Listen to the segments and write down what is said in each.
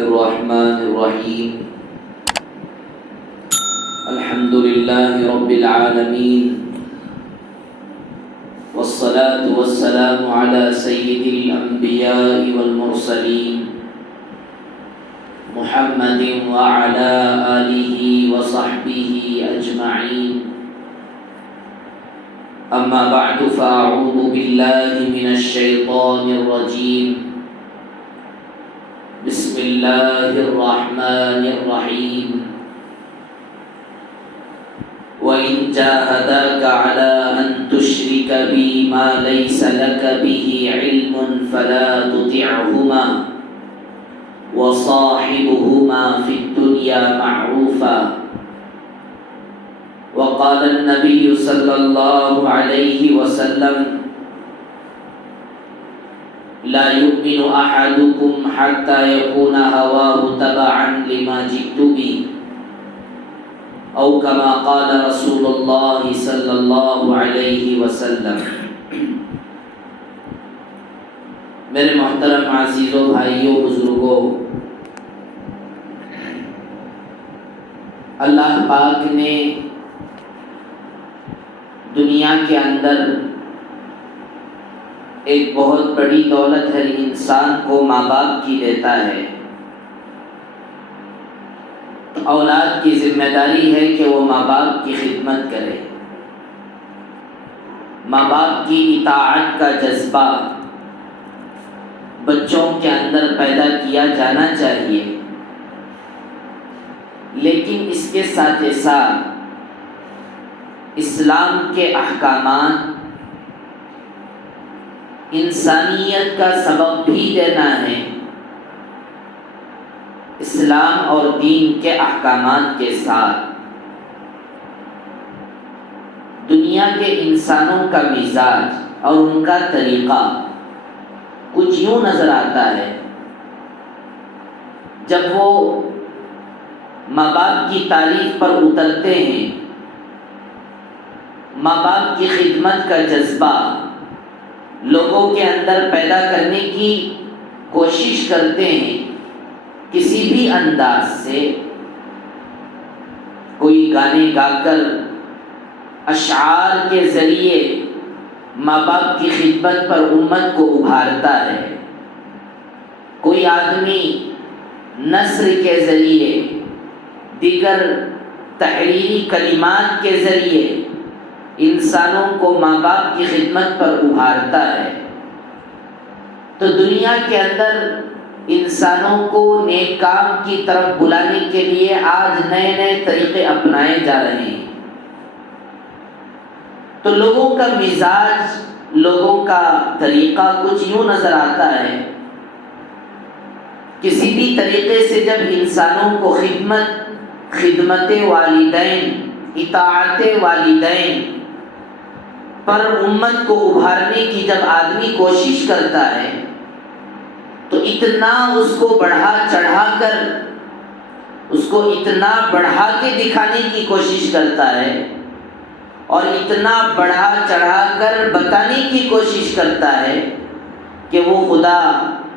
الرحمن الرحيم الحمد لله رب العالمين والصلاة والسلام على سيد الأنبياء والمرسلين محمد وعلى آله وصحبه أجمعين أما بعد فأعوذ بالله من الشيطان الرجيم بسم الله الرحمن الرحيم وإن جاهداك على أن تشرك بي ما ليس لك به علم فلا تطعهما وصاحبهما في الدنيا معروفا وقال النبي صلى الله عليه وسلم لا يؤمن أحدكم حتى يكون هواه تبعا لما جئت به أو كما قال رسول الله صلى الله عليه وسلم۔ میرے محترم عزیزوں، بھائیوں، بزرگوں، اللہ پاک نے دنیا کے اندر ایک بہت بڑی دولت ہر انسان کو ماں باپ کی دیتا ہے۔ اولاد کی ذمہ داری ہے کہ وہ ماں باپ کی خدمت کرے، ماں باپ کی اطاعت کا جذبہ بچوں کے اندر پیدا کیا جانا چاہیے، لیکن اس کے ساتھ ساتھ اسلام کے احکامات انسانیت کا سبق بھی دینا ہے۔ اسلام اور دین کے احکامات کے ساتھ دنیا کے انسانوں کا مزاج اور ان کا طریقہ کچھ یوں نظر آتا ہے۔ جب وہ ماں باپ کی تعریف پر اترتے ہیں، ماں باپ کی خدمت کا جذبہ لوگوں کے اندر پیدا کرنے کی کوشش کرتے ہیں، کسی بھی انداز سے، کوئی گانے گا کر، اشعار کے ذریعے ماں باپ کی خدمت پر امت کو ابھارتا ہے، کوئی آدمی نثر کے ذریعے، دیگر تحریری کلمات کے ذریعے انسانوں کو ماں باپ کی خدمت پر ابھارتا ہے۔ تو دنیا کے اندر انسانوں کو نیک کام کی طرف بلانے کے لیے آج نئے نئے طریقے اپنائے جا رہے ہیں۔ تو لوگوں کا مزاج، لوگوں کا طریقہ کچھ یوں نظر آتا ہے۔ کسی بھی طریقے سے جب انسانوں کو خدمت والدین، اطاعت والدین پر امت کو ابھارنے کی جب آدمی کوشش کرتا ہے تو اتنا اس کو بڑھا چڑھا کر، اس کو اتنا بڑھا کے دکھانے کی کوشش کرتا ہے اور اتنا بڑھا چڑھا کر بتانے کی کوشش کرتا ہے کہ وہ خدا،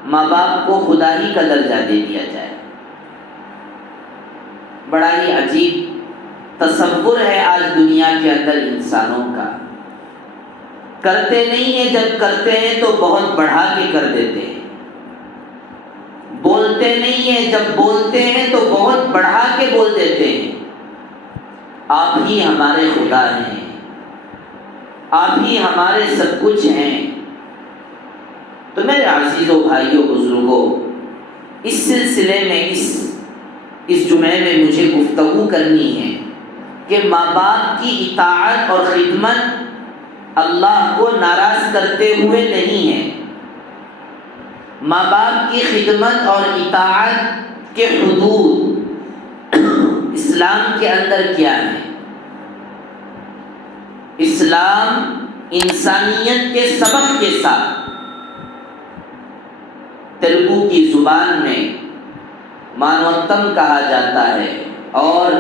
ماں باپ کو خدا ہی کا درجہ دے دیا جائے۔ بڑا ہی عجیب تصور ہے آج دنیا کے اندر انسانوں کا۔ کرتے نہیں ہیں، جب کرتے ہیں تو بہت بڑھا کے کر دیتے ہیں۔ بولتے نہیں ہیں، جب بولتے ہیں تو بہت بڑھا کے بول دیتے ہیں۔ آپ ہی ہمارے خدا ہیں، آپ ہی ہمارے سب کچھ ہیں۔ تو میرے عزیزوں، بھائیوں، بزرگوں، اس سلسلے میں اس جمعے میں مجھے گفتگو کرنی ہے کہ ماں باپ کی اطاعت اور خدمت اللہ کو ناراض کرتے ہوئے نہیں ہے۔ ماں باپ کی خدمت اور اطاعت کے حدود اسلام کے اندر کیا ہے؟ اسلام انسانیت کے سبق کے ساتھ، تیلگو کی زبان میں مانوتم کہا جاتا ہے، اور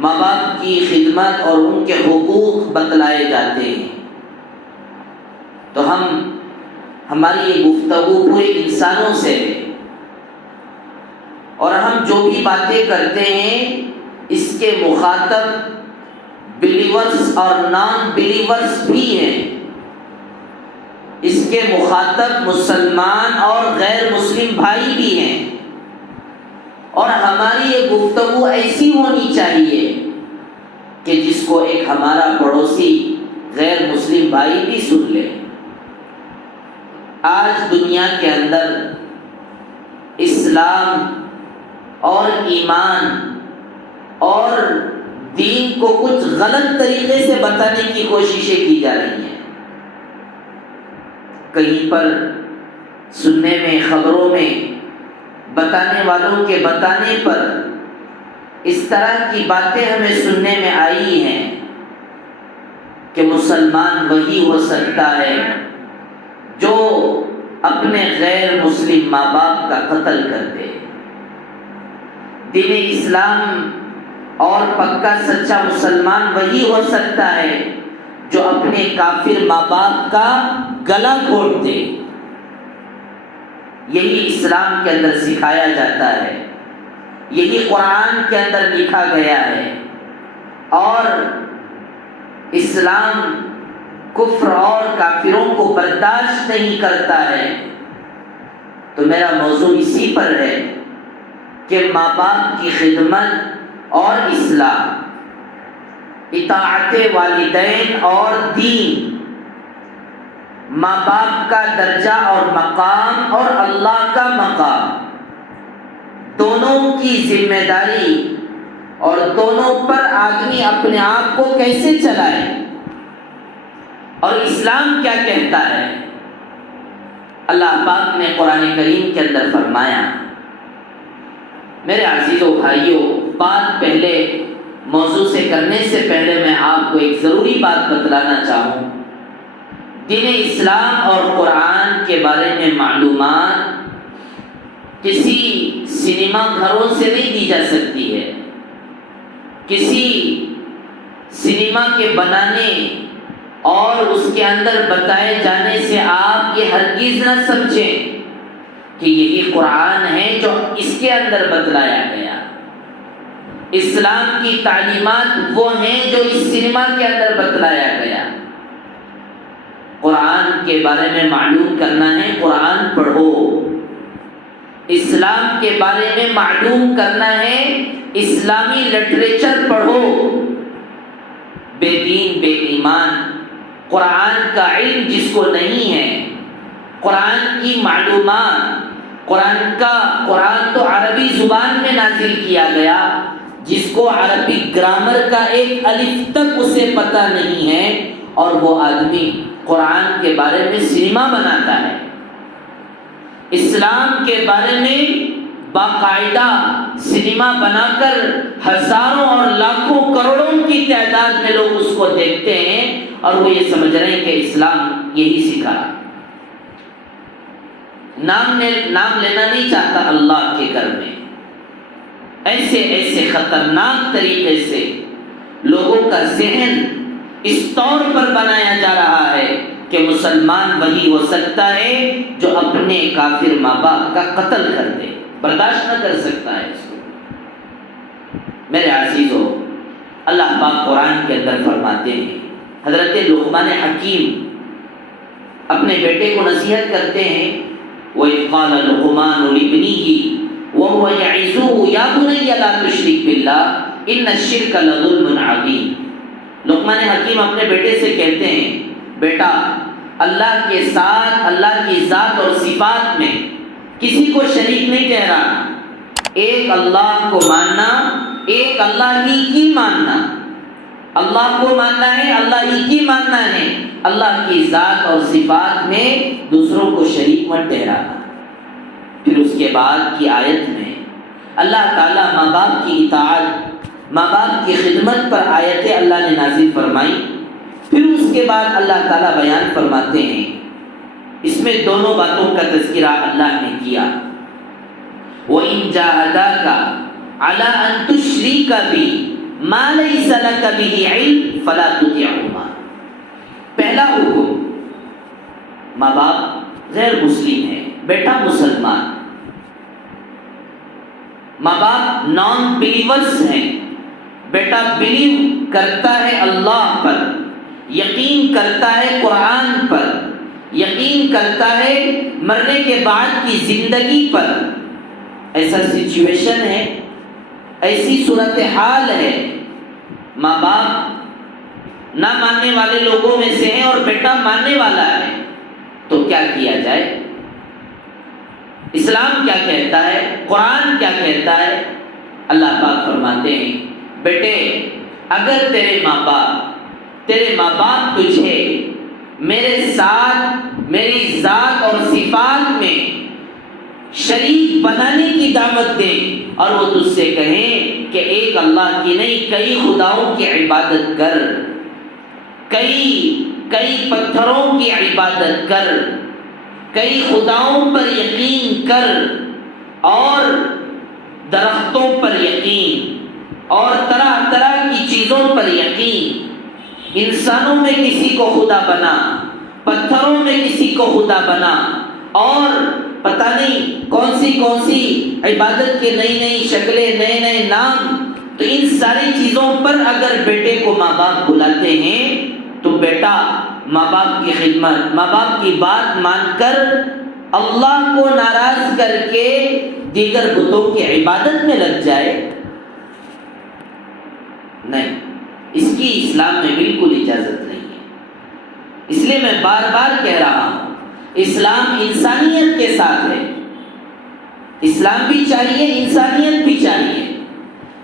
ماں باپ کی خدمت اور ان کے حقوق بتلائے جاتے ہیں۔ تو ہماری یہ گفتگو پورے انسانوں سے ہے، اور ہم جو بھی باتیں کرتے ہیں اس کے مخاطب بلیورز اور نان بلیورز بھی ہیں، اس کے مخاطب مسلمان اور غیر مسلم بھائی بھی ہیں، اور ہماری یہ گفتگو ایسی ہونی چاہیے کہ جس کو ایک ہمارا پڑوسی غیر مسلم بھائی بھی سن لے۔ آج دنیا کے اندر اسلام اور ایمان اور دین کو کچھ غلط طریقے سے بتانے کی کوششیں کی جا رہی ہیں۔ کہیں پر سننے میں، خبروں میں، بتانے والوں کے بتانے پر اس طرح کی باتیں ہمیں سننے میں آئی ہیں کہ مسلمان وہی ہو سکتا ہے جو اپنے غیر مسلم ماں باپ کا قتل کر دے۔ دین اسلام اور پکا سچا مسلمان وہی ہو سکتا ہے جو اپنے کافر ماں باپ کا گلا گھونٹ دے۔ یہی اسلام کے اندر سکھایا جاتا ہے، یہی قرآن کے اندر لکھا گیا ہے، اور اسلام کفر اور کافروں کو برداشت نہیں کرتا ہے۔ تو میرا موضوع اسی پر ہے کہ ماں باپ کی خدمت اور اصلاح، اطاعت والدین اور دین، ماں باپ کا درجہ اور مقام اور اللہ کا مقام، دونوں کی ذمہ داری اور دونوں پر آدمی اپنے آپ کو کیسے چلائے، اور اسلام کیا کہتا ہے۔ اللہ پاک نے قرآن کریم کے اندر فرمایا، میرے عزیزو بھائیو، بات پہلے موضوع سے کرنے سے پہلے میں آپ کو ایک ضروری بات بتلانا چاہوں۔ دین اسلام اور قرآن کے بارے میں معلومات کسی سنیما گھروں سے نہیں دی جا سکتی ہے، کسی سنیما کے بنانے اور اس کے اندر بتائے جانے سے آپ یہ ہرگز نہ سمجھیں کہ یہی قرآن ہے جو اس کے اندر بتلایا گیا۔ اسلام کی تعلیمات وہ ہیں جو اس سنیما کے اندر بتلایا گیا۔ قرآن کے بارے میں معلوم کرنا ہے، قرآن پڑھو۔ اسلام کے بارے میں معلوم کرنا ہے، اسلامی لٹریچر پڑھو۔ بے دین بے ایمان قرآن کا علم جس کو نہیں ہے، قرآن کی معلومات، قرآن تو عربی زبان میں نازل کیا گیا، جس کو عربی گرامر کا ایک الف تک اسے پتہ نہیں ہے، اور وہ آدمی قرآن کے بارے میں سنیما بناتا ہے۔ اسلام کے بارے میں باقاعدہ سنیما بنا کر ہزاروں اور لاکھوں کروڑوں کی تعداد میں لوگ اس کو دیکھتے ہیں، اور وہ یہ سمجھ رہے ہیں کہ اسلام یہی سکھا۔ نام لینا نہیں چاہتا اللہ کے گھر میں۔ ایسے خطرناک طریقے سے لوگوں کا ذہن اس طور پر بنایا جا رہا ہے کہ مسلمان وہی ہو سکتا ہے جو اپنے کافر ماں باپ کا قتل کر دے، برداشت نہ کر سکتا ہے اس کو۔ میرے عزیزو، اللہ پاک قرآن کے اندر فرماتے ہیں، حضرت لقمان حکیم اپنے بیٹے کو نصیحت کرتے ہیں، وَإِذْ قَالَ لُقْمَانُ لِابْنِهِ وَهُوَ يَعِظُهُ يَا بُنَيَّ لَا تُشْرِكْ بِاللَّهِ إِنَّ الشِّرْكَ لَظُلْمٌ عَظِيمٌ۔ لقمان حکیم اپنے بیٹے سے کہتے ہیں، بیٹا، اللہ کے ساتھ، اللہ کی ذات اور صفات میں کسی کو شریک نہیں ٹھہرانا، ایک اللہ کو ماننا، ایک اللہ ہی کی ماننا، اللہ کو ماننا ہے، اللہ ہی کی ماننا ہے، اللہ کی ذات اور صفات میں دوسروں کو شریک مت ٹھہرانا۔ پھر اس کے بعد کی آیت میں اللہ تعالیٰ ماں باپ کی اطاعت، ماں باپ کی خدمت پر آیتیں اللہ نے نازل فرمائی۔ پھر اس کے بعد اللہ تعالیٰ بیان فرماتے ہیں، اس میں دونوں باتوں کا تذکرہ اللہ نے کیا، وَإِن جَاهَدَاكَ عَلَىٰ أَن تُشْرِكَ بِي مَا لَيْسَ لَكَ بِهِ عِلْمٌ فَلَا تُطِعْهُمَا۔ پہلا حکم، ماں باپ غیر مسلم ہے، بیٹا مسلمان، ماں باپ نان بلیورز ہیں، بیٹا بلیو کرتا ہے اللہ پر، یقین کرتا ہے قرآن پر، یقین کرتا ہے مرنے کے بعد کی زندگی پر. ایسا سچویشن ہے، ایسی صورتحال ہے، ماں باپ نہ ماننے والے لوگوں میں سے ہیں اور بیٹا ماننے والا ہے، تو کیا کیا جائے؟ اسلام کیا کہتا ہے؟ قرآن کیا کہتا ہے؟ اللہ پاک فرماتے ہیں بیٹے اگر تیرے ماں باپ تجھے میرے ساتھ میری ذات اور صفات میں شریک بنانے کی دعوت دیں اور وہ تجھ سے کہیں کہ ایک اللہ کی نہیں کئی خداؤں کی عبادت کر، کئی پتھروں کی عبادت کر، کئی خداؤں پر یقین کر، اور درختوں پر یقین، اور طرح طرح کی چیزوں پر یقین، انسانوں میں کسی کو خدا بنا، پتھروں میں کسی کو خدا بنا، اور پتہ نہیں کون سی عبادت کے نئی شکلیں، نئے نام. تو ان ساری چیزوں پر اگر بیٹے کو ماں باپ بلاتے ہیں تو بیٹا ماں باپ کی خدمت، ماں باپ کی بات مان کر اللہ کو ناراض کر کے دیگر بتوں کی عبادت میں لگ جائے؟ نہیں، اس کی اسلام میں بالکل اجازت نہیں ہے. اس لیے میں بار بار کہہ رہا ہوں اسلام انسانیت کے ساتھ ہے. اسلام بھی چاہیے، انسانیت بھی چاہیے.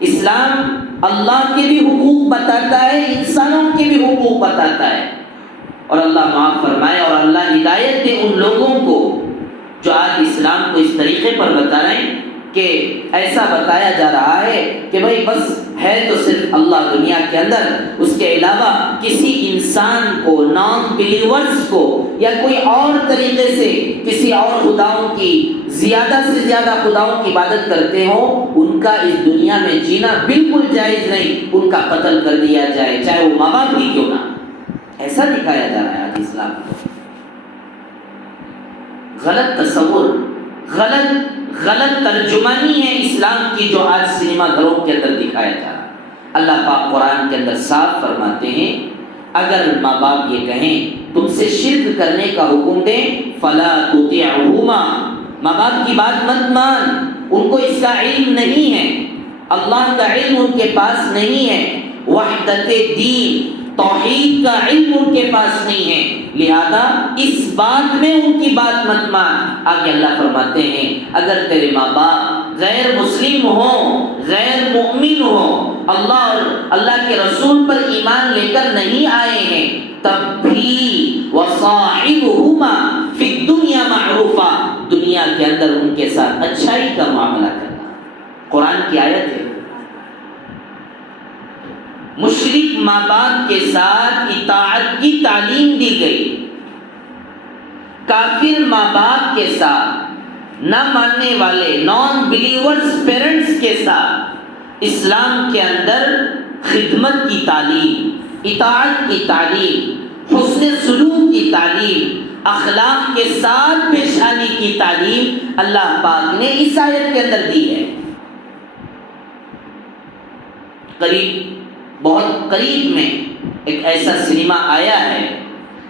اسلام اللہ کے بھی حقوق بتاتا ہے، انسانوں کے بھی حقوق بتاتا ہے. اور اللہ معاف فرمائے اور اللہ ہدایت دے ان لوگوں کو جو آج اسلام کو اس طریقے پر بتا رہے ہیں کہ ایسا بتایا جا رہا ہے کہ بھائی بس ہے تو صرف اللہ دنیا کے اندر، اس کے علاوہ کسی انسان کو، نان بلیورز کو، یا کوئی اور طریقے سے کسی اور خداؤں کی، زیادہ سے زیادہ خداؤں کی عبادت کرتے ہوں، ان کا اس دنیا میں جینا بالکل جائز نہیں، ان کا قتل کر دیا جائے چاہے وہ ماں باپ ہی کیوں نہ. ایسا دکھایا جا رہا ہے آج اسلام کو. غلط تصور، غلط ترجمانی ہے اسلام کی جو آج سنیما گھروں کے اندر دکھایا جا رہا ہے. اللہ پاک قرآن کے اندر صاف فرماتے ہیں اگر ماں باپ یہ کہیں تم سے شرک کرنے کا حکم دیں فلا تطعهما، ماں باپ کی بات مت مان، ان کو اس کا علم نہیں ہے، اللہ کا علم ان کے پاس نہیں ہے، وحدت دین توحید کا علم ان کے پاس نہیں ہے، لہذا اس بات میں ان کی بات مت مان. آگے اللہ فرماتے ہیں اگر تیرے ماں باپ غیر مسلم ہوں، غیر مؤمن ہوں، اللہ اور اللہ کے رسول پر ایمان لے کر نہیں آئے ہیں، تب بھی وصاحبہما فی الدنیا معروفا، دنیا کے اندر ان کے ساتھ اچھائی کا معاملہ کرنا. قرآن کی آیت ہے. مشرک ماں باپ کے ساتھ اطاعت کی تعلیم دی گئی، کافر ماں باپ کے ساتھ، نہ ماننے والے نان بلیورز پیرنٹس کے ساتھ اسلام کے اندر خدمت کی تعلیم، اطاعت کی تعلیم، حسن سلوک کی تعلیم، اخلاق کے ساتھ پیش آنے کی تعلیم اللہ پاک نے اس آیت کے اندر دی ہے. بہت قریب میں ایک ایسا سنیما آیا ہے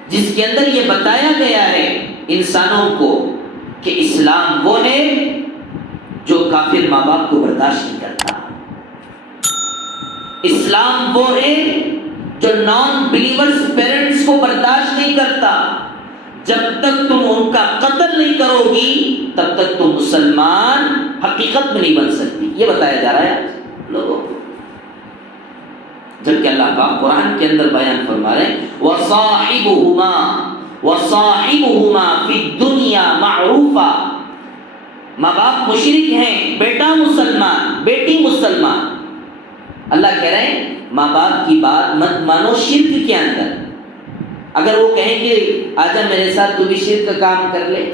جس کے اندر یہ بتایا گیا ہے انسانوں کو کہ اسلام وہ ہے جو کافر ماں باپ کو برداشت نہیں کرتا، اسلام وہ ہے جو نان بلیورز پیرنٹس کو برداشت نہیں کرتا. جب تک تم ان کا قتل نہیں کرو گی تب تک تم مسلمان حقیقت میں نہیں بن سکتی. یہ بتایا جا رہا ہے لوگوں کو، جبکہ اللہ پاک قرآن کے اندر بیان فرما رہے ہیں وصاحبہما فی الدنیا معروفا. ماں باپ مشرک ہیں، بیٹا مسلمان، بیٹی مسلمان. اللہ کہہ رہے ہیں ماں باپ کی بات مت مانو شرک کے اندر. اگر وہ کہیں کہ آجا میرے ساتھ تو بھی شرک کا کام کر لے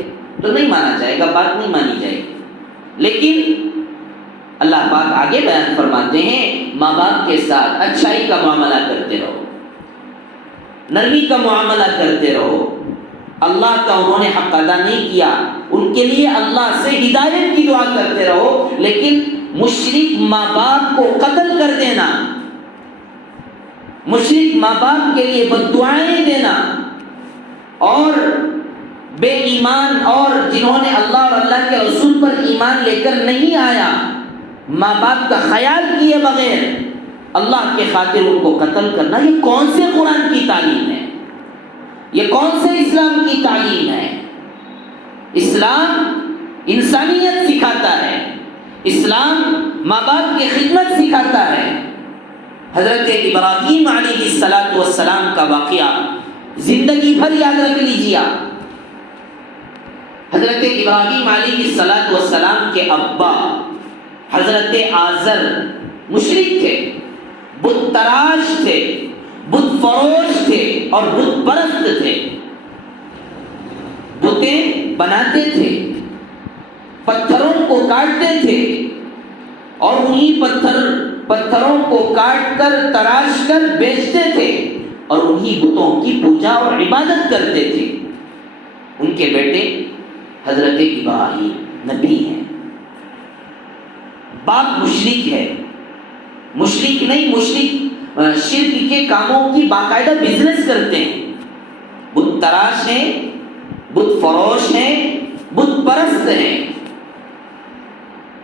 تو نہیں مانا جائے گا، بات نہیں مانی جائے گی. لیکن اللہ پاک آگے بیان فرماتے ہیں ماں باپ کے ساتھ اچھائی کا معاملہ کرتے رہو، نرمی کا معاملہ کرتے رہو. اللہ کا انہوں نے حق ادا نہیں کیا، ان کے لیے اللہ سے ہدایت کی دعا کرتے رہو، لیکن مشرک ماں باپ کو قتل کر دینا، مشرک ماں باپ کے لیے بد دعائیں دینا، اور بے ایمان اور جنہوں نے اللہ اور اللہ کے رسول پر ایمان لے کر نہیں آیا، ماں باپ کا خیال کیے بغیر اللہ کے خاطر ان کو قتل کرنا، یہ کون سے قرآن کی تعلیم ہے؟ یہ کون سے اسلام کی تعلیم ہے؟ اسلام انسانیت سکھاتا ہے، اسلام ماں باپ کی خدمت سکھاتا ہے۔ حضرت ابراہیم علیہ السلام کا واقعہ زندگی بھر یاد رکھ لیجیے۔ حضرت ابراہیم علیہ السلام کے ابا حضرت آزر مشرک تھے، بت تراش تھے، بت فروش تھے اور بت پرست تھے، بتیں بناتے تھے، پتھروں کو کاٹتے تھے اور انہی پتھروں کو کاٹ کر تراش کر بیچتے تھے اور انہی بتوں کی پوجا اور عبادت کرتے تھے۔ ان کے بیٹے حضرت ابراہیم نبی ہیں، باپ مشرک ہے، مشرک نہیں، مشرک شرک کے کاموں کی باقاعدہ بزنس کرتے ہیں، بت تراش ہیں، بت فروش ہیں، بت پرست ہیں۔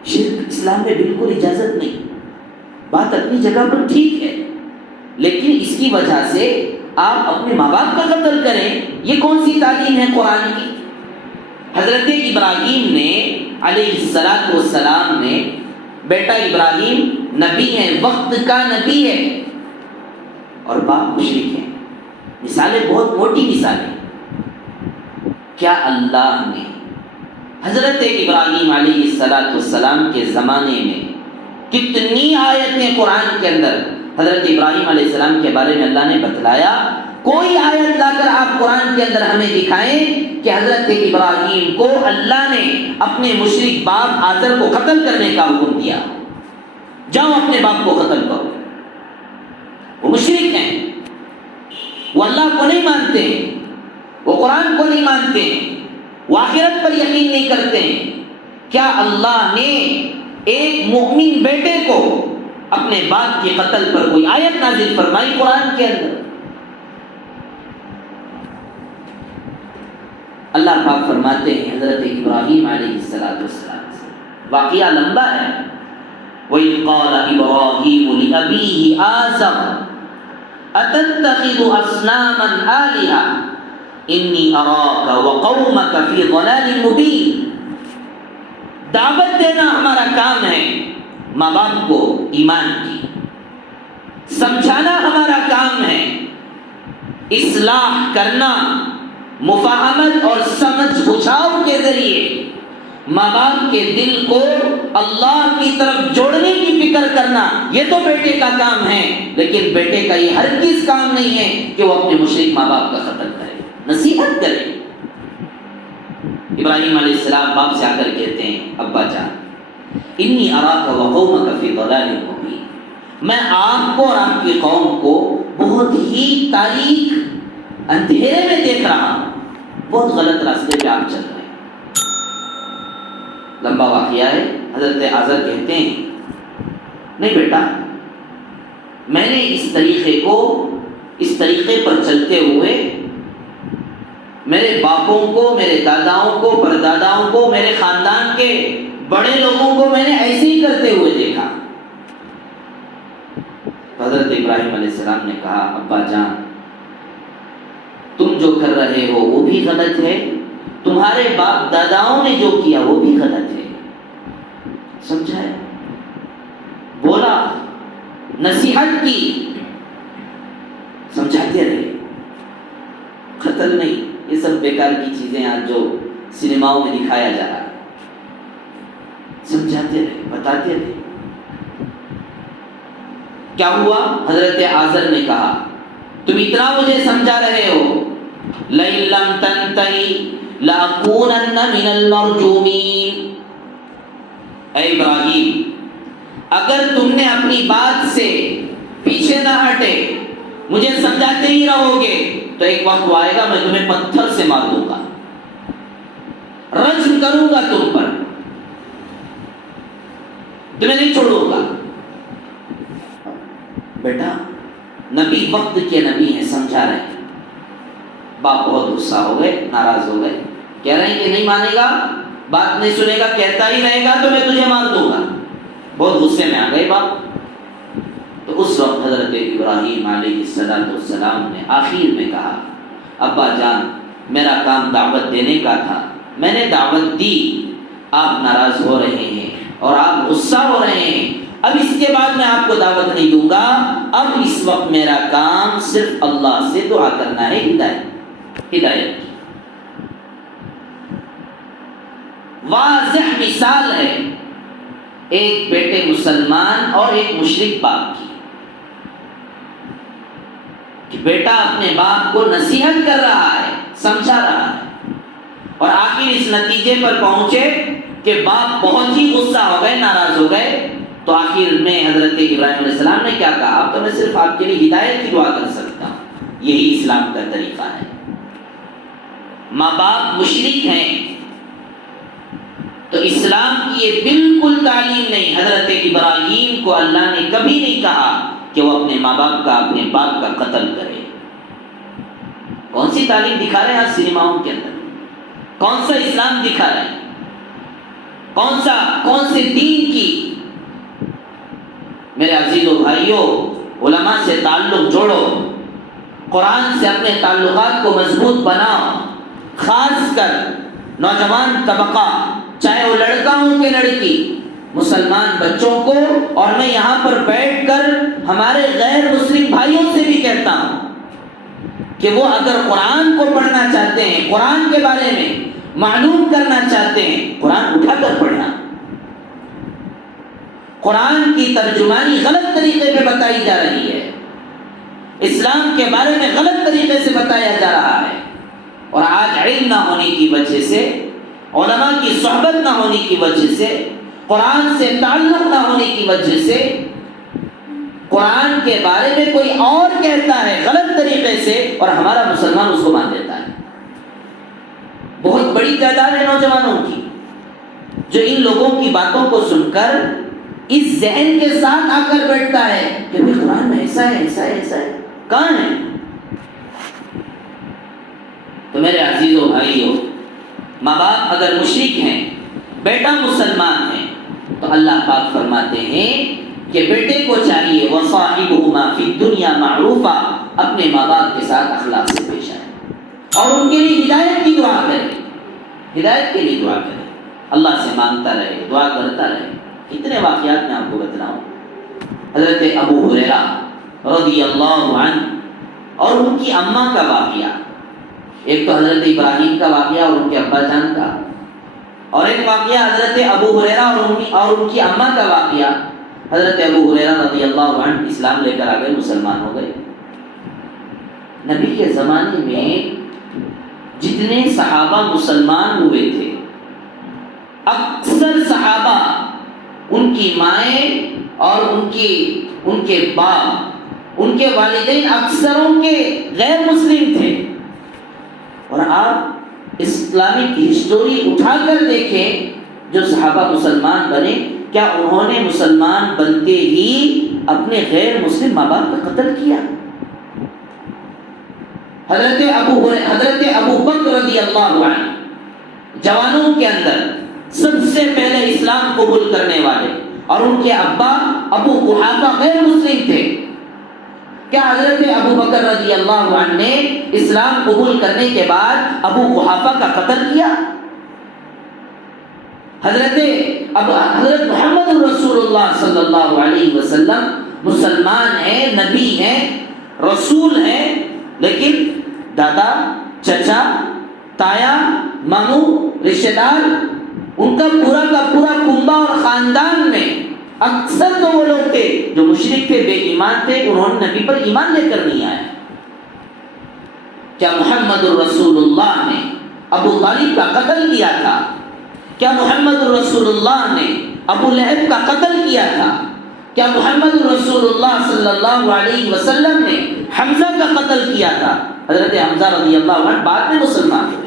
شرک اسلام میں بالکل اجازت نہیں، بات اپنی جگہ پر ٹھیک ہے، لیکن اس کی وجہ سے آپ اپنے ماں باپ کا قتل کریں، یہ کون سی تعلیم ہے قرآن کی؟ حضرت ابراہیم نے علیہ السلام نے، بیٹا ابراہیم نبی ہے، وقت کا نبی ہے اور باپ مشرک ہے۔ مثالیں بہت موٹی مثالیں۔ کیا اللہ نے حضرت ابراہیم علیہ السلام کے زمانے میں کتنی آیتیں قرآن کے اندر حضرت ابراہیم علیہ السلام کے بارے میں اللہ نے بتلایا؟ کوئی آیت لا کر آپ قرآن کے اندر ہمیں دکھائیں کہ حضرت ابراہیم کو اللہ نے اپنے مشرک باپ آزر کو قتل کرنے کا حکم دیا، جاؤ اپنے باپ کو قتل کرو۔ وہ مشرک ہیں، وہ اللہ کو نہیں مانتے ہیں، وہ قرآن کو نہیں مانتے ہیں، وہ آخرت پر یقین نہیں کرتے ہیں۔ کیا اللہ نے ایک مومن بیٹے کو اپنے باپ کے قتل پر کوئی آیت نازل فرمائی قرآن کے اندر؟ اللہ پاک فرماتے ہیں حضرت ابراہیم علیہ السلام سے، واقعہ لمبا ہے۔ وَإِذْ قَالَ إِبْرَاهِيمُ لِأَبِيهِ آزَرَ أَتَتَّخِذُ أَصْنَامًا آلِهَةً إِنِّي أَرَاكَ وَقَوْمَكَ فِي ضَلَالٍ مُبِينٍ۔ دعوت دینا ہمارا کام ہے، ماں باپ کو ایمان کی، سمجھانا ہمارا کام ہے، اصلاح کرنا، مفاہمت اور سمجھ بجھاؤ کے ذریعے ماں باپ کے دل کو اللہ کی طرف جوڑنے کی فکر کرنا، یہ تو بیٹے کا کام ہے، لیکن بیٹے کا یہ ہرگز کام نہیں ہے کہ وہ اپنے مشرک ماں باپ کا قتل کرے، نصیحت کرے۔ ابراہیم علیہ السلام باپ سے آ کر کہتے ہیں، ابا جان، انی اراک وقومک فی ضلال مبین، میں آپ کو اور آپ کی قوم کو بہت ہی تاریک اندھیرے میں دیکھ رہا ہوں، بہت غلط راستے پہ آپ چل رہے ہیں۔ لمبا واقعہ ہے۔ حضرت آزر کہتے ہیں، نہیں بیٹا، میں نے اس طریقے پر چلتے ہوئے میرے باپوں کو، میرے داداؤں کو، پرداداؤں کو، میرے خاندان کے بڑے لوگوں کو میں نے ایسے ہی کرتے ہوئے دیکھا۔ حضرت ابراہیم علیہ السلام نے کہا، ابا جان، تم جو کر رہے ہو وہ بھی غلط ہے، تمہارے باپ داداؤں نے جو کیا وہ بھی غلط ہے۔ سمجھائے، بولا، نصیحت کی، سمجھاتے رہے، قتل نہیں۔ یہ سب بیکار کی چیزیں آج جو سنیماؤں میں دکھایا جا رہا ہے، سمجھاتے رہے، بتاتے رہے۔ کیا ہوا؟ حضرت آزر نے کہا، تم اتنا مجھے سمجھا رہے ہو، لَئِن لَّمْ تَنْتَهِ لَأَكُونَنَّ مِنَ الْمَرْجُومِينَ۔ اے ابراہیم، اگر تم نے اپنی بات سے پیچھے نہ ہٹے، مجھے سمجھاتے ہی رہو گے، تو ایک وقت وہ آئے گا میں تمہیں پتھر سے مار دوں گا، رجم کروں گا تم پر۔ تمہیں نہیں چھوڑوں گا۔ بیٹا نبی وقت کے نبی ہیں، سمجھا رہے ہیں۔ باپ بہت غصہ ہو گئے، ناراض ہو گئے، کہہ رہے ہیں کہ نہیں مانے گا، بات نہیں سنے گا، کہتا ہی رہے گا تو میں تجھے مار دوں گا۔ بہت غصے میں آ گئے باپ۔ تو اس وقت حضرت ابراہیم علیہ السلام نے آخر میں کہا ابا جان میرا کام دعوت دینے کا تھا، میں نے دعوت دی، آپ ناراض ہو رہے ہیں اور آپ غصہ ہو رہے ہیں، اب اس کے بعد میں آپ کو دعوت نہیں دوں گا، اب اس وقت میرا کام صرف اللہ سے دعا کرنا ہے ہدایت۔ واضح مثال ہے ایک بیٹے مسلمان اور ایک مشرک باپ کی، کہ بیٹا اپنے باپ کو نصیحت کر رہا ہے، سمجھا رہا ہے، اور آخر اس نتیجے پر پہنچے کہ باپ بہت ہی غصہ ہو گئے، ناراض ہو گئے۔ تو آخر میں حضرت ابراہیم علیہ السلام نے کیا کہا؟ اب تو میں صرف آپ کے لیے ہدایت کی دعا کر سکتا ہوں۔ یہی اسلام کا طریقہ ہے۔ ماں باپ مشرک ہیں تو اسلام کی یہ بالکل تعلیم نہیں۔ حضرت ابراہیم کو اللہ نے کبھی نہیں کہا کہ وہ اپنے ماں باپ کا، اپنے باپ کا قتل کرے۔ کون سی تعلیم دکھا رہے ہیں آج سنیماؤں کے اندر؟ کون سا اسلام دکھا رہے ہیں؟ کون سے دین کی؟ میرے عزیزو بھائیو، علماء سے تعلق جوڑو، قرآن سے اپنے تعلقات کو مضبوط بناؤ، خاص کر نوجوان طبقہ، چاہے وہ لڑکا ہو کہ لڑکی، مسلمان بچوں کو، اور میں یہاں پر بیٹھ کر ہمارے غیر مسلم بھائیوں سے بھی کہتا ہوں کہ وہ اگر قرآن کو پڑھنا چاہتے ہیں، قرآن کے بارے میں معلوم کرنا چاہتے ہیں، قرآن اٹھا کر پڑھنا۔ قرآن کی ترجمانی غلط طریقے پہ بتائی جا رہی ہے، اسلام کے بارے میں غلط طریقے سے بتایا جا رہا ہے، اور آج علم نہ ہونے کی وجہ سے، علماء کی صحبت نہ ہونے کی وجہ سے، قرآن سے تعلق نہ ہونے کی وجہ سے، قرآن کے بارے میں کوئی اور کہتا ہے غلط طریقے سے، اور ہمارا مسلمان اس کو مان لیتا ہے۔ بہت بڑی تعداد ہے نوجوانوں کی جو ان لوگوں کی باتوں کو سن کر اس ذہن کے ساتھ آ کر بیٹھتا ہے کہ بھئی قرآن میں ایسا ہے، ایسا ہے، ایسا ہے، کہاں ہے؟ تو میرے عزیزو بھائیو، ماں باپ اگر مشرک ہیں، بیٹا مسلمان ہے، تو اللہ پاک فرماتے ہیں کہ بیٹے کو چاہیے وَصَاحِبُهُمَا فِي الدُّنْيَا مَعْرُوفًا، اپنے ماں باپ کے ساتھ اخلاق سے پیش آئے اور ان کے لیے ہدایت کی دعا کرے، ہدایت کے لیے دعا کرے، اللہ سے مانگتا رہے، دعا کرتا رہے۔ کتنے واقعات میں آپ کو بتلاؤں۔ حضرت ابو ہریرہ رضی اللہ عنہ اور ان کی اماں کا واقعہ، ایک تو حضرت ابراہیم کا واقعہ اور ان کے ابا جان کا، اور ایک واقعہ حضرت ابو ہریرہ اور ان کی اماں کا واقعہ۔ حضرت ابو ہریرہ رضی اللہ عنہ اسلام لے کر آ گئے، مسلمان ہو گئے۔ نبی کے زمانے میں جتنے صحابہ مسلمان ہوئے تھے، اکثر صحابہ، ان کی مائیں اور ان کے باپ، ان کے والدین اکثروں کے غیر مسلم تھے۔ اور آپ اسلامک ہسٹوری اٹھا کر دیکھیں، جو صحابہ مسلمان بنے، کیا انہوں نے مسلمان بنتے ہی اپنے غیر مسلم ماں باپ کا قتل کیا؟ حضرت ابو بکر رضی اللہ عنہ جوانوں کے اندر سب سے پہلے اسلام قبول کرنے والے، اور ان کے ابا ابو قحافہ غیر مسلم تھے۔ کیا حضرت ابو بکر رضی اللہ عنہ نے اسلام قبول کرنے کے بعد ابو قحافہ کا قتل کیا؟ حضرت محمد رسول اللہ صلی اللہ علیہ وسلم مسلمان ہیں، نبی ہیں، رسول ہیں، لیکن دادا، چچا، تایا، ماموں، رشتہ دار، ان کا پورا کنبہ اور خاندان میں اکثر تو وہ لوگ تھے جو مشرک تھے، بے ایمان تھے، انہوں نے نبی پر ایمان لے کر نہیں آیا۔ کیا محمد الرسول اللہ نے ابو طالب کا قتل کیا تھا؟ کیا محمد الرسول اللہ نے ابو لہب کا قتل کیا تھا؟ کیا محمد الرسول اللہ صلی اللہ علیہ وسلم نے حمزہ کا قتل کیا تھا؟ حضرت حمزہ رضی اللہ عنہ بعد میں مسلمان ہوئے۔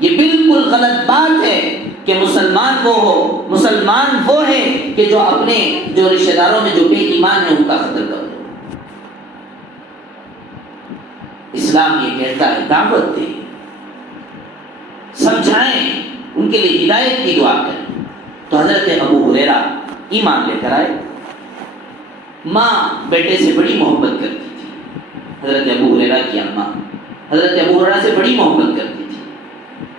یہ بالکل غلط بات ہے کہ کہ مسلمان وہ ہو، مسلمان وہ ہے کہ جو اپنے جو رشتہ داروں میں جو بے ایمان ہے ان کا قتل کر دو۔ اسلام یہ کہتا ہے دعوت دیں، سمجھائیں، ان کے لیے ہدایت کی دعا کریں۔ تو حضرت ابو ہریرہ ایمان لے کر آئے۔ ماں بیٹے سے بڑی محبت کرتی تھی، حضرت ابو ہریرہ کی اماں حضرت ابو ہریرہ سے بڑی محبت کرتی تھی۔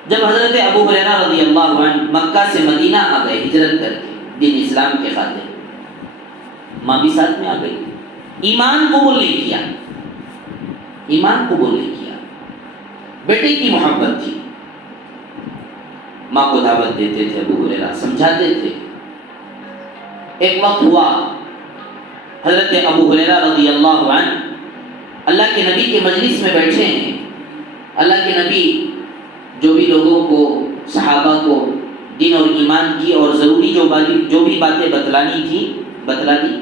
جب حضرت ابو ہریرہ رضی اللہ عنہ مکہ سے مدینہ آ گئے ہجرت کر کے دین اسلام کے خاطر، ماں بھی ساتھ میں آ گئی، ایمان قبول نہیں کیا، ایمان قبول نہیں کیا، بیٹے کی محبت تھی، ماں کو دعوت دیتے تھے ابو ہریرہ، سمجھاتے تھے۔ ایک وقت ہوا حضرت ابو ہریرہ رضی اللہ عنہ اللہ کے نبی کے مجلس میں بیٹھے ہیں، اللہ کے نبی جو بھی لوگوں کو صحابہ کو دین اور ایمان کی اور ضروری جو بھی باتیں بتلانی تھی بتلا دی۔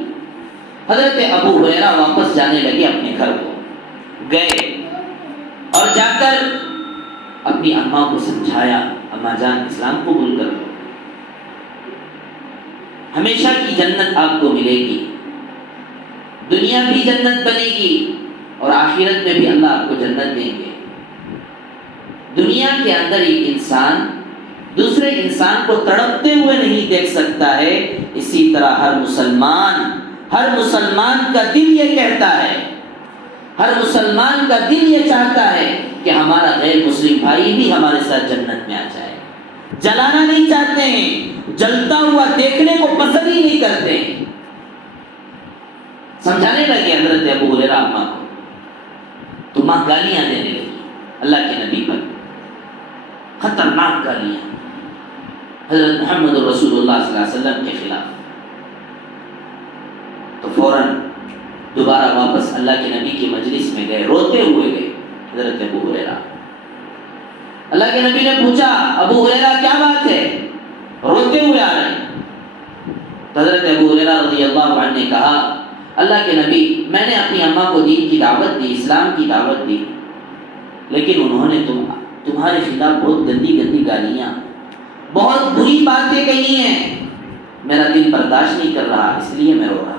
حضرت ابو ہریرہ واپس جانے لگے اپنے گھر کو، گئے اور جا کر اپنی اماں کو سمجھایا، اماں جان اسلام قبول کر لو، ہمیشہ کی جنت آپ کو ملے گی، دنیا بھی جنت بنے گی اور آخرت میں بھی اللہ آپ کو جنت دیں گے۔ دنیا کے اندر ایک انسان دوسرے انسان کو تڑپتے ہوئے نہیں دیکھ سکتا ہے، اسی طرح ہر مسلمان کا دل یہ کہتا ہے، ہر مسلمان کا دل یہ چاہتا ہے کہ ہمارا غیر مسلم بھائی بھی ہمارے ساتھ جنت میں آ جائے۔ جلانا نہیں چاہتے ہیں، جلتا ہوا دیکھنے کو پسند ہی نہیں کرتے ہیں۔ سمجھانے لگے حضرت ابو ہریرہ اماں کو، تو ماں گالیاں دینے لگی اللہ کے نبی پر، خطرناک گالیاں حضرت محمد رسول اللہ صلی اللہ علیہ وسلم کے خلاف۔ تو فوراً دوبارہ واپس اللہ کے نبی کے مجلس میں گئے، روتے ہوئے گئے حضرت ابو ہریرہ۔ اللہ کے نبی نے پوچھا ابو ہریرہ کیا بات ہے، روتے ہوئے آ رہے ہیں؟ تو حضرت ابو ہریرہ رضی اللہ عنہ نے کہا اللہ کے نبی میں نے اپنی اماں کو دین کی دعوت دی، اسلام کی دعوت دی، لیکن انہوں نے تمہارے خلاف بہت گندی گندی گالیاں، بہت بری باتیں کہی ہیں، میرا دل برداشت نہیں کر رہا، اس لیے میں رو رہا،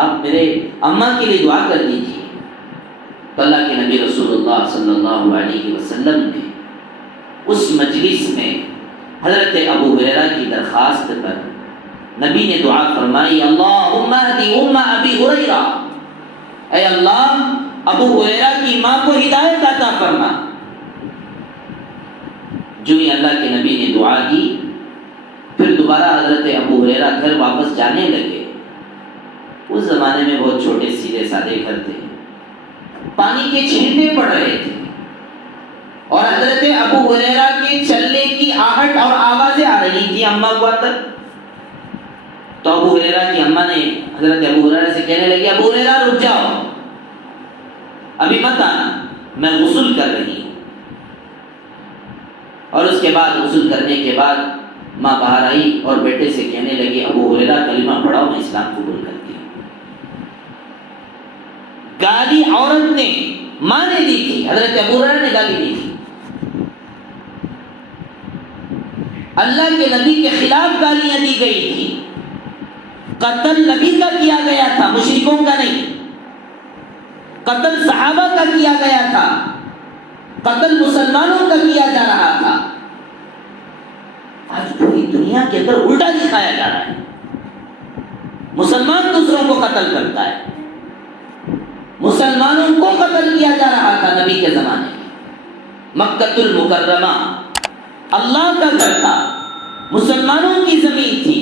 آپ میرے اماں کے لیے دعا کر دیجیے۔ تو اللہ کے نبی رسول اللہ صلی اللہ علیہ وسلم نے اس مجلس میں حضرت ابو ہریرہ کی درخواست پر نبی نے دعا فرمائی، اللہم اہدی ام ابی ہریرہ، اے اللہ ابو ہریرہ کی ماں کو ہدایت عطا فرما۔ جو ہی اللہ کے نبی نے دعا کی، پھر دوبارہ حضرت ابو ہریرہ گھر واپس جانے لگے۔ اس زمانے میں بہت چھوٹے سیدھے سادے گھر تھے، پانی کے چھینٹے پڑ رہے تھے اور حضرت ابو ہریرہ کے چلنے کی آہٹ اور آوازیں آ رہی تھی اماں کو اندر۔ تو ابو ہریرہ کی اماں نے حضرت ابو ہریرہ سے کہنے لگی ابو ہریرہ رک جاؤ، ابھی مت آنا، میں غسل کر رہی ہوں۔ اور اس کے بعد غسل کرنے کے بعد ماں باہر آئی اور بیٹے سے کہنے لگی ابو ہریرہ کلمہ پڑھاؤ، میں اسلام قبول کرتی ہوں۔ گالی عورت نے ماں نے دی تھی، حضرت ابو ہریرہ نے گالی دی تھی۔ اللہ کے نبی کے خلاف گالیاں دی گئی تھی، قتل نبی کا کیا گیا تھا، مشرکوں کا نہیں، قتل صحابہ کا کیا گیا تھا، قتل مسلمانوں کا کیا جا رہا تھا۔ آج پوری دنیا کے اندر الٹا دکھایا جا رہا ہے، مسلمان دوسروں کو قتل کرتا ہے، مسلمانوں کو قتل کیا جا رہا تھا نبی کے زمانے میں۔ مکۃ المکرمہ اللہ کا گھر تھا، مسلمانوں کی زمین تھی،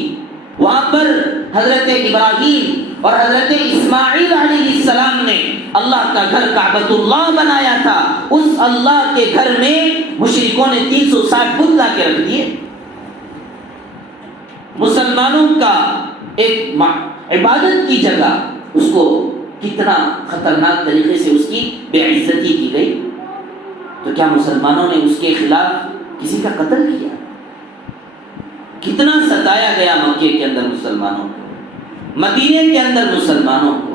وہاں پر حضرت ابراہیم اور حضرت اسماعیل علیہ السلام نے اللہ کا گھر کعبۃ اللہ بنایا تھا۔ اس اللہ کے گھر میں مشرکوں نے 360 بت لا کے رکھ دیے۔ مسلمانوں کا ایک عبادت کی جگہ، اس کو کتنا خطرناک طریقے سے اس کی بے عزتی کی گئی۔ تو کیا مسلمانوں نے اس کے خلاف کسی کا قتل کیا؟ کتنا ستایا گیا مکے کے اندر مسلمانوں کو، مدینے کے اندر مسلمانوں کو۔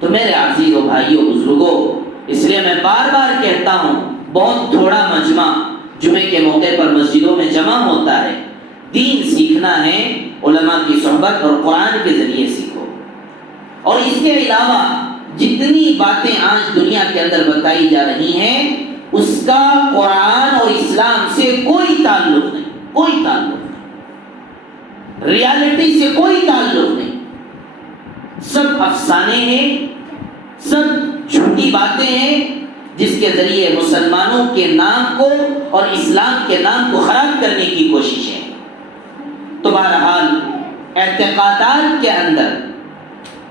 تو میرے عزیزوں بھائیوں بزرگوں، اس لیے میں بار بار کہتا ہوں، بہت تھوڑا مجمع جمعے کے موقع پر مسجدوں میں جمع ہوتا ہے، دین سیکھنا ہے علماء کی صحبت اور قرآن کے ذریعے سیکھو. اور اس کے علاوہ جتنی باتیں آج دنیا کے اندر بتائی جا رہی ہیں اس کا قرآن اور اسلام سے کوئی تعلق نہیں، کوئی تعلق نہیں، ریالٹی سے کوئی تعلق نہیں. سب افسانے ہیں، سب جھوٹی باتیں ہیں جس کے ذریعے مسلمانوں کے نام کو اور اسلام کے نام کو خراب کرنے کی کوشش ہے. تو بہرحال اعتقادات کے اندر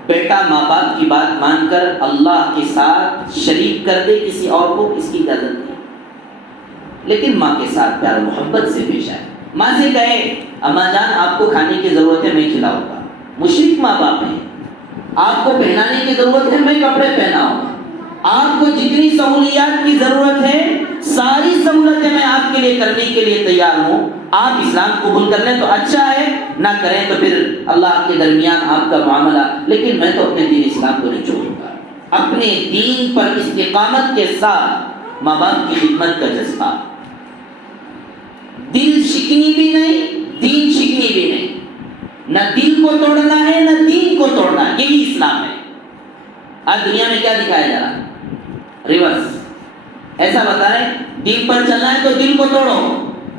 بیٹا ماں باپ کی بات مان کر اللہ کے ساتھ شریک کر دے کسی اور کو، اس کی اجازت نہیں. لیکن ماں کے ساتھ پیار و محبت سے پیش آئے. ماں سے کہے اماں جان آپ کو کھانے کی ضرورت ہے میں کھلاؤں گا. مشرک ماں باپ ہیں. آپ کو پہنانے کی ضرورت ہے میں کپڑے پہناؤں گا. آپ کو جتنی سہولیات کی ضرورت ہے ساری سہولتیں میں آپ کے لیے کرنے کے لیے تیار ہوں. آپ اسلام قبول کر لیں تو اچھا ہے، نہ کریں تو پھر اللہ کے درمیان آپ کا معاملہ. لیکن میں تو اپنے دین اسلام کو نہیں چھوڑوں گا. اپنے دین پر استقامت کے ساتھ ماں باپ کی خدمت کا جذبہ، دل شکنی بھی نہیں، دین شکنی بھی نہیں. نہ دل کو توڑنا ہے نہ دین کو توڑنا ہے. یہی اسلام ہے. آج دنیا میں کیا دکھایا جا رہا ہے؟ ریورس. ایسا بتائیں دین پر چلنا ہے تو دل کو توڑو،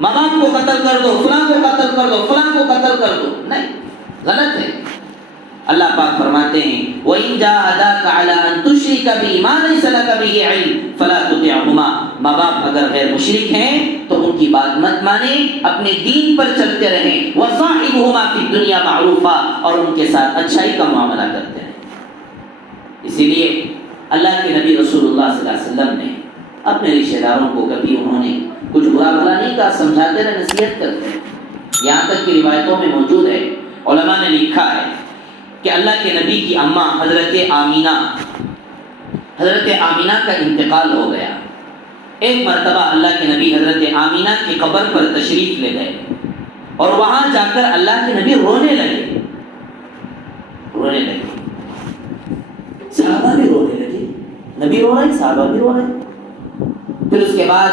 ماں باپ کو قتل کر دو، فلاں کو قتل کر دو، فلاں کو قتل کر دو. نہیں، غلط ہے. اللہ پاک فرماتے ہیں وَإِن جَاهَدَاكَ عَلَىٰ أَن تُشْرِكَ بِي مَا لَيْسَ لَكَ بِهِ عِلْمٌ فَلَا تُطِعْهُمَا. ماں باپ اگر غیر مشرک ہیں تو ان کی بات مت مانیں، اپنے دین پر چلتے رہیں. وَصَاحِبْهُمَا فِي الدُّنْيَا مَعْرُوفًا. اور ان کے ساتھ اچھائی کا معاملہ کرتے رہیں. اسی لیے اللہ کے نبی رسول اللہ صلی اللہ علیہ وسلم نے اپنے رشتہ داروں کو کبھی انہوں نے کچھ برا بھلا نہیں کہا، سمجھاتے رہے، نصیحت کرتے ہیں. یہاں تک کہ روایتوں میں موجود ہے، علماء نے لکھا ہے کہ اللہ کے نبی کی اماں حضرت آمینہ کا انتقال ہو گیا. ایک مرتبہ اللہ کے نبی حضرت آمینہ کی قبر پر تشریف لے گئے اور وہاں جا کر اللہ کے نبی رونے لگے. صحابہ بھی رونے لگے. نبی رو رہے، صحابہ بھی رو رہے. پھر اس کے بعد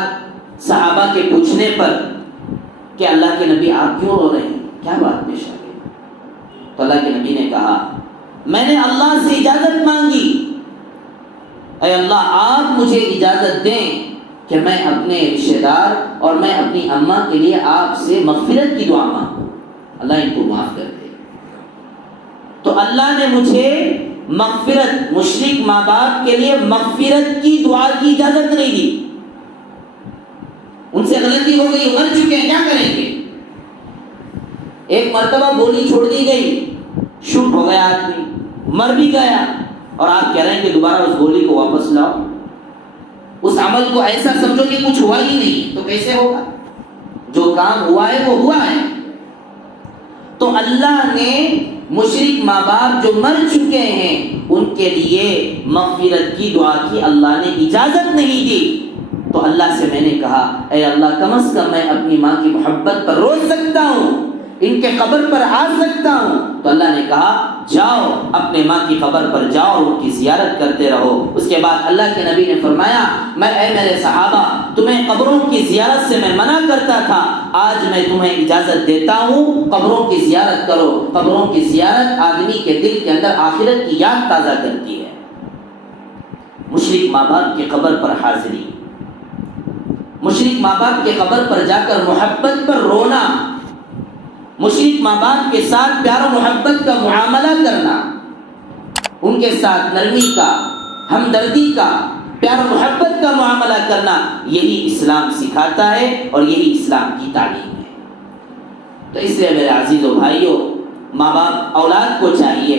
صحابہ کے پوچھنے پر کہ اللہ کے نبی آپ کیوں رو رہے ہیں، کیا بات پیش آ گئی؟ تو اللہ کے نبی نے کہا میں نے اللہ سے اجازت مانگی، اے اللہ آپ مجھے اجازت دیں کہ میں اپنے رشتہ دار اور میں اپنی اماں کے لیے آپ سے مغفرت کی دعا مانگوں، اللہ ان کو معاف کر دے. تو اللہ نے مجھے مغفرت، مشرک ماں باپ کے لیے مغفرت کی دعا کی اجازت نہیں دی. ان سے غلطی ہو گئی، مر چکے ہیں، کیا کریں گے؟ ایک مرتبہ گولی چھوڑ دی گئی، شوٹ ہو گیا آدمی، مر بھی گیا، اور آپ کہہ رہے ہیں کہ دوبارہ اس گولی کو واپس لاؤ. اس عمل کو ایسا سمجھو کہ کچھ ہوا ہی نہیں، تو کیسے ہوگا؟ جو کام ہوا ہے وہ ہوا ہے. تو اللہ نے مشرک ماں باپ جو مر چکے ہیں ان کے لیے مغفرت کی دعا کی اللہ نے اجازت نہیں دی. تو اللہ سے میں نے کہا اے اللہ کم از کم میں اپنی ماں کی محبت پر رو سکتا ہوں، ان کے قبر پر آ سکتا ہوں. تو اللہ نے کہا جاؤ اپنے ماں کی قبر پر جاؤ اور ان کی زیارت کرتے رہو. اس کے بعد اللہ کے نبی نے فرمایا اے میرے صحابہ تمہیں قبروں کی زیارت سے میں منع کرتا تھا، آج میں تمہیں اجازت دیتا ہوں قبروں کی زیارت کرو. قبروں کی زیارت آدمی کے دل کے اندر آخرت کی یاد تازہ کرتی ہے. مشرک ماں باپ کی قبر پر حاضری، مشرک ماں باپ کے قبر پر جا کر محبت پر رونا، مشرک ماں باپ کے ساتھ پیار و محبت کا معاملہ کرنا، ان کے ساتھ نرمی کا، ہمدردی کا، پیار و محبت کا معاملہ کرنا، یہی اسلام سکھاتا ہے اور یہی اسلام کی تعلیم ہے. تو اس لیے میرے عزیزو بھائیو، ماں باپ اولاد کو چاہیے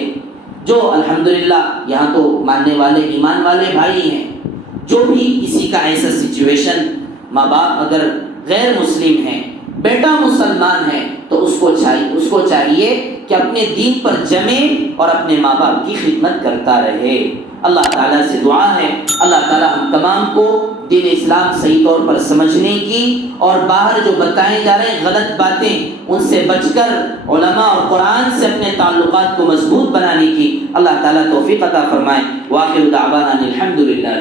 جو الحمدللہ یہاں تو ماننے والے ایمان والے بھائی ہیں، جو بھی کسی کا ایسا سچویشن، ماں باپ اگر غیر مسلم ہیں، بیٹا مسلمان ہے، تو اس کو چاہیے کہ اپنے دین پر جمے اور اپنے ماں باپ کی خدمت کرتا رہے. اللہ تعالیٰ سے دعا ہے اللہ تعالیٰ ہم تمام کو دین اسلام صحیح طور پر سمجھنے کی اور باہر جو بتائے جا رہے ہیں غلط باتیں ان سے بچ کر علماء اور قرآن سے اپنے تعلقات کو مضبوط بنانے کی اللہ تعالیٰ توفیق عطا فرمائے. وآخر دعوانا الحمدللہ.